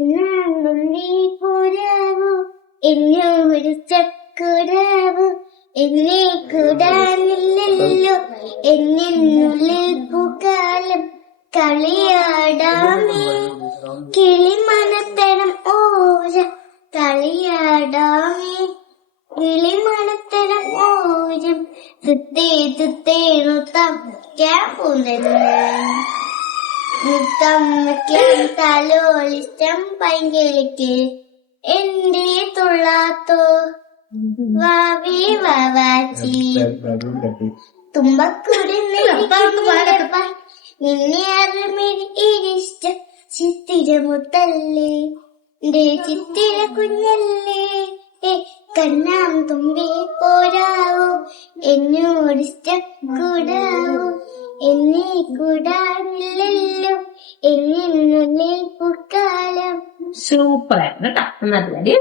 നീ പോരാവോ എന്നോട് ചക്കുടാവോ എന്നെ കൂടാനില്ലല്ലോ എന്നുള്ളിൽ പൂക്കാലം കളിയാടാമേ കിളിമണത്തരം ഓര കളിയാടാമേ കിളിമണത്തരം ഓരം തുത്തേ തുത്തേ നൃത്തം നൃത്തം വയ്ക്കാൻ തലോലിഷ്ടം പൈങ്കിളിക്ക് എന്റെ തുള്ളാത്തോ വാവേ വാവാച്ചി തുമ്പക്കുടി നിന്നെ അറിമിഷ്ടം ചിത്തിരമുത്തല്ലേ എന്റെ ചിത്തിര കുഞ്ഞല്ലേ കണ്ണാം തുമ്പി പോരാവോ എന്നോടിഷ്ടം കൂടാവോ എന്നെ കൂടാനില്ലല്ലോ എന്നുള്ളിൽ പൂക്കാലം. സൂപ്പർ ആയിരുന്നു കേട്ടോ. നന്നായിട്ട്